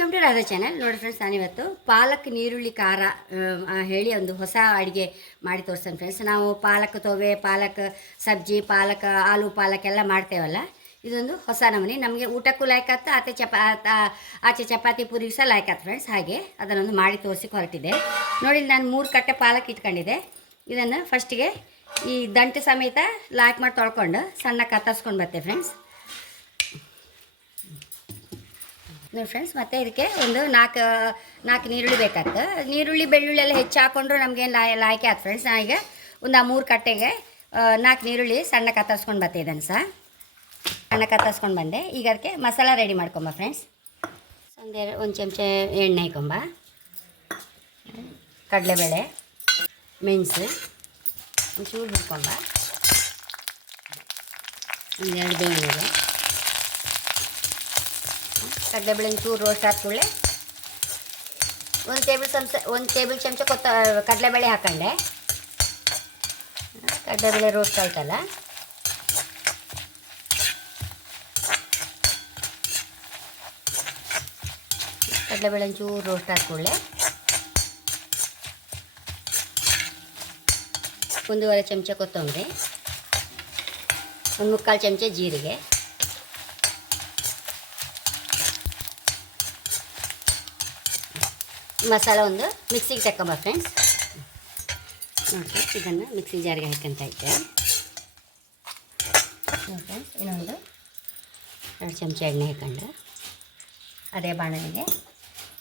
Welcome to Radha channel ನೋಡಿ friends ನಾನಿವತ್ತು ಪಾಲಕ್ ನೀರುಳ್ಳಿ ಖಾರ ಹೇಳಿ ಒಂದು ಹೊಸ ಅಡುಗೆ ಮಾಡಿ ತೋರಿಸ್ತೇನೆ ಫ್ರೆಂಡ್ಸ್ ನಾವು ಪಾಲಕ್ ತೊವೆ, ಪಾಲಕ್ ಸಬ್ಜಿ, ಪಾಲಕ್ ಆಲೂ ಪಾಲಕ್ ಎಲ್ಲ ಮಾಡ್ತೇವಲ್ಲ. ಇದೊಂದು ಹೊಸ ನಮೂನೆ. ನಮಗೆ ಊಟಕ್ಕೂ ಲಾಯ್ಕಾತು ಆಚೆ ಚಪಾ ಆಚೆ ಚಪಾತಿ ಪೂರಿಗೆ ಸಹ ಲಾಯ್ಕಾತು ಫ್ರೆಂಡ್ಸ್ ಹಾಗೆ ಅದನ್ನೊಂದು ಮಾಡಿ ತೋರಿಸಿ ಹೊರಟಿದೆ ನೋಡಿ, ನಾನು ಮೂರು ಕಟ್ಟೆ ಪಾಲಕ್ ಇಟ್ಕೊಂಡಿದ್ದೆ. ಇದನ್ನು ಫಸ್ಟಿಗೆ ಈ ದಂಟು ಸಮೇತ ಲಾಯ್ಕ್ ಮಾಡಿ ತೊಳ್ಕೊಂಡು ಸಣ್ಣ ಕತ್ತರಿಸ್ಕೊಂಡು ಬರ್ತೆ ಫ್ರೆಂಡ್ಸ್ ನೋಡಿ ಫ್ರೆಂಡ್ಸ್ ಮತ್ತೆ ಇದಕ್ಕೆ ಒಂದು ನಾಲ್ಕು ನಾಲ್ಕು ನೀರುಳ್ಳಿ ಬೇಕಾಗ್ತದೆ. ನೀರುಳ್ಳಿ ಬೆಳ್ಳುಳ್ಳಿ ಎಲ್ಲ ಹೆಚ್ಚು ಹಾಕೊಂಡ್ರು ನಮಗೇನು ಲಾಯ್, ಲಾಯ್ಕೆ ಆಯ್ತು ಫ್ರೆಂಡ್ಸ್ ಹಾಗೆ ಒಂದು ಆ ಮೂರು ಕಟ್ಟೆಗೆ ನಾಲ್ಕು ನೀರುಳ್ಳಿ ಸಣ್ಣ ಕತ್ತರಿಸ್ಕೊಂಡು ಬರ್ತಿದ್ದಾನೆ ಸಹ ಸಣ್ಣ ಕತ್ತರಿಸ್ಕೊಂಡು ಬಂದೆ. ಈಗ ಅದಕ್ಕೆ ಮಸಾಲ ರೆಡಿ ಮಾಡ್ಕೊಂಬ ಫ್ರೆಂಡ್ಸ್ ಒಂದು ಒಂದು ಚಮಚ ಎಣ್ಣೆ ಹಾಕೊಂಬ. ಕಡಲೆಬೇಳೆ, ಮೆಣಸು, ಒಂಚೂರು ಹುರ್ಕೊಂಬ. ಒಂದೆರಡು ಬೇವಿಗೆ ಕಡಲೆಬೇಳೆ ಚೂರು ರೋಸ್ಟ್ ಆದ ಕೂಡಲೇ ಒಂದು ಟೇಬಲ್ ಚಮಚ, ಒಂದು ಟೇಬಲ್ ಚಮಚ ಕೊತ್ತ ಕಡಲೆಬೇಳೆ ಹಾಕೊಂಡೆ. ಕಡಲೆಬೇಳೆ ರೋಸ್ಟ್ ಆಯ್ತಲ್ಲ? ಕಡಲೆಬೇಳೆ ಒಂಚೂರು ರೋಸ್ಟ್ ಆದ ಕೂಡಲೇ ಒಂದೂವರೆ ಚಮಚ ಕೊತ್ತಂಬರಿ, ಒಂದು ಮುಕ್ಕಾಲು ಚಮಚ ಜೀರಿಗೆ. ಮಸಾಲ ಒಂದು ಮಿಕ್ಸಿಗೆ ತಕ್ಕೊಂಬ ಫ್ರೆಂಡ್ಸ್ ನೋಡಿ ಇದನ್ನು ಮಿಕ್ಸಿ ಜಾರಿಗೆ ಹಾಕಂತ ಫ್ರೆಂಡ್ಸ್ ಇನ್ನೊಂದು ಎರಡು ಚಮಚ ಎಣ್ಣೆ ಹಾಕೊಂಡು ಅದೇ ಬಾಣಲಿಗೆ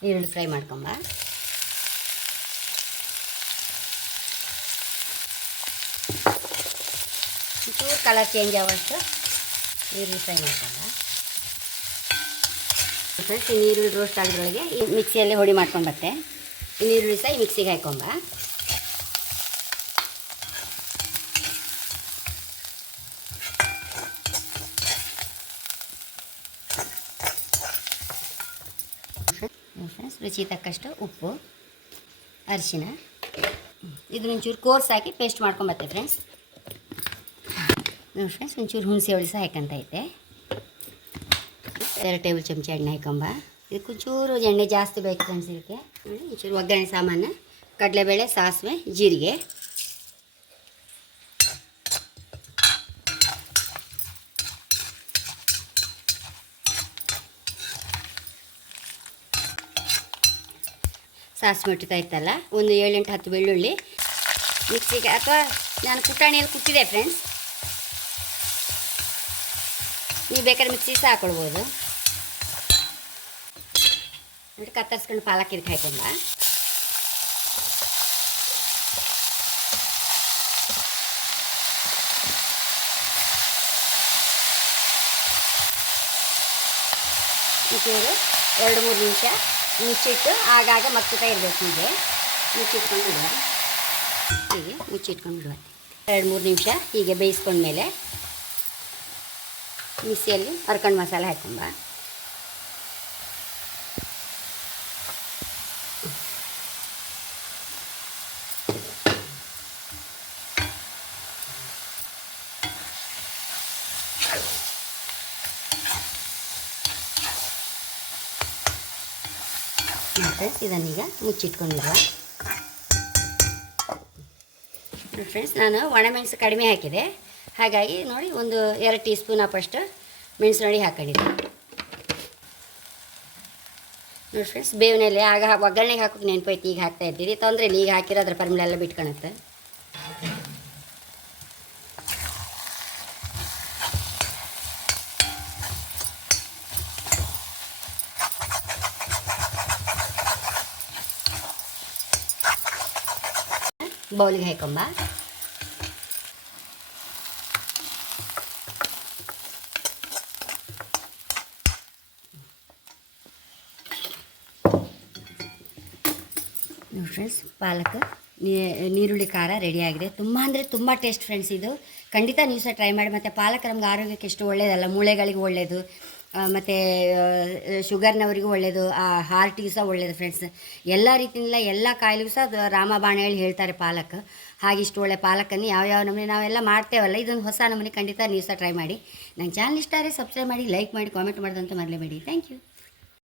ಈರುಳ್ಳಿ ಫ್ರೈ ಮಾಡ್ಕೊಂಬ. ಚೂರು ಕಲರ್ ಚೇಂಜ್ ಆಗೋಷ್ಟು ಈರುಳ್ಳಿ ಫ್ರೈ ಮಾಡ್ಕೊಂಡ ಈ ನೀರುಳ್ಳಿ ರೋಸ್ಟ್ ಆಗೋದ್ರೊಳಗೆ ಈ ಮಿಕ್ಸಿಯಲ್ಲಿ ಹೊಡಿ ಮಾಡ್ಕೊಂಡು ಬತ್ತೆ ಈ ನೀರುಳ್ಳಿ ಸಹ ಈ ಮಿಕ್ಸಿಗೆ ಹಾಕೊಂಬ. ರುಚಿ ತಕ್ಕಷ್ಟು ಉಪ್ಪು, ಅರಿಶಿನ. ಇದನ್ನ ಒಂಚೂರು ಕೋರ್ಸ್ ಹಾಕಿ ಪೇಸ್ಟ್ ಮಾಡ್ಕೊಂಬತ್ತೆ ಫ್ರೆಂಡ್ಸ್. ನೋಡಿ ಫ್ರೆಂಡ್ಸ್, ಒಂಚೂರು ಹುಣಸೆ ಹುಳಿ ಸಹ ಹಾಕಂತ ಐತೆ ಎರಡು ಟೇಬಲ್ ಚಮಚ ಎಣ್ಣೆ ಹಾಕೊಂಬ. ಇದಕ್ಕೆ ಒಂಚೂರು ಎಣ್ಣೆ ಜಾಸ್ತಿ ಬೇಕು ಫ್ರೆಂಡ್ಸ್ ಇದಕ್ಕೆ ಒಂಚೂರು ಒಗ್ಗರಣೆ ಸಾಮಾನು, ಕಡಲೆಬೇಳೆ, ಸಾಸಿವೆ, ಜೀರಿಗೆ. ಸಾಸಿವೆ ಇಟ್ಟಿತಾ ಇತ್ತಲ್ಲ, ಒಂದು ಏಳೆಂಟು ಹತ್ತು ಬೆಳ್ಳುಳ್ಳಿ ಮಿಕ್ಸಿಗೆ ಅಥವಾ ನಾನು ಪುಟಾಣಿಯಲ್ಲಿ ಕುಟ್ಟಿದೆ ಫ್ರೆಂಡ್ಸ್ ನೀವು ಬೇಕಾದ್ರೆ ಮಿಕ್ಸಿ ಸಹ ಹಾಕೊಳ್ಬೋದು. ನೋಡಿ ಕತ್ತರಿಸ್ಕೊಂಡು ಪಾಲಕ್ ಇದಕ್ಕೆ ಹಾಕೊಂಡ ಒಂಚೂರು ಎರಡು ಮೂರು ನಿಮಿಷ ಮುಚ್ಚಿಟ್ಟು ಆಗಾಗ ಮಕ್ಕಳ್ತಾ ಇರಬೇಕು ಹೀಗೆ. ಮುಚ್ಚಿಟ್ಕೊಂಡು ಬಿಡುವ ಹೀಗೆ ಮುಚ್ಚಿಟ್ಕೊಂಡು ಬಿಡುವ ಎರಡು ಮೂರು ನಿಮಿಷ ಹೀಗೆ ಬೇಯಿಸ್ಕೊಂಡ್ಮೇಲೆ ಮಿಕ್ಸಿಯಲ್ಲಿ ಅರ್ಕಂಡು ಮಸಾಲೆ ಹಾಕೊಂಬ ಮತ್ತು ಇದನ್ನೀಗ ಮುಚ್ಚಿಟ್ಕೊಂಡಿರುವ. ಫ್ರೆಂಡ್ಸ್ ನಾನು ಒಣಮೆಣಸು ಕಡಿಮೆ ಹಾಕಿದೆ. ಹಾಗಾಗಿ ನೋಡಿ ಒಂದು ಎರಡು ಟೀ ಸ್ಪೂನ್ ಅಪ್ಪಷ್ಟು ಮೆಣಸು ನೋಡಿ ಹಾಕೊಂಡಿದ್ದೆ. ನೋಡಿ ಫ್ರೆಂಡ್ಸ್ ಬೇವಿನಲ್ಲಿ ಆಗ ಒಗ್ಗರಣೆಗೆ ಹಾಕೋಕೆ ನೆನಪೈತಿ ಈಗ ಹಾಕ್ತಾ ಇದ್ದೀರಿ. ತೊಂದರೆ ಇಲ್ಲ ಈಗ ಹಾಕಿರೋದ್ರ ಪರಿಮಳ ಎಲ್ಲ ಬಿಟ್ಕೊಳುತ್ತೆ. ಬೌಲಿಗೆ ಹಾಕೊಂಬ. ನೋಡಿ ಫ್ರೆಂಡ್ಸ್ ಪಾಲಕ್ ನೀರುಳ್ಳಿ ಖಾರ ರೆಡಿಯಾಗಿದೆ ತುಂಬ ಅಂದರೆ ತುಂಬ ಟೇಸ್ಟ್ ಫ್ರೆಂಡ್ಸ್ ಇದು. ಖಂಡಿತ ನೀವು ಸಹ ಟ್ರೈ ಮಾಡಿ. ಮತ್ತು ಪಾಲಕ್ ನಮ್ಗೆ ಆರೋಗ್ಯಕ್ಕೆ ಎಷ್ಟು ಒಳ್ಳೆಯದಲ್ಲ ಮೂಳೆಗಳಿಗೆ ಒಳ್ಳೆಯದು ಮತ್ತು ಶುಗರ್ನವರಿಗೂ ಒಳ್ಳೆಯದು ಹಾರ್ಟಿಗೂ ಸಹ ಒಳ್ಳೆಯದು ಫ್ರೆಂಡ್ಸ್ ಎಲ್ಲ ರೀತಿಯಿಂದ ಎಲ್ಲ ಕಾಯಿಲೆಗೂ ಸಹ ಅದು ರಾಮಬಾಣ ಹೇಳಿ ಹೇಳ್ತಾರೆ ಪಾಲಕ್. ಹಾಗೆ ಇಷ್ಟು ಒಳ್ಳೆ ಪಾಲಕನ್ನು ಯಾವ ನಮೂನೆ ನಾವೆಲ್ಲ ಮಾಡ್ತೇವಲ್ಲ, ಇದೊಂದು ಹೊಸ ನಮೂನೆ ಖಂಡಿತ ನೀವು ಸಹ ಟ್ರೈ ಮಾಡಿ. ನನ್ನ ಚಾನಲ್ ಇಷ್ಟ ಆದರೆ ಸಬ್ಸ್ಕ್ರೈಬ್ ಮಾಡಿ ಲೈಕ್ ಮಾಡಿ ಕಾಮೆಂಟ್ ಮಾಡಿದಂತೂ ಮರಲೇಬೇಡಿ ಥ್ಯಾಂಕ್ ಯು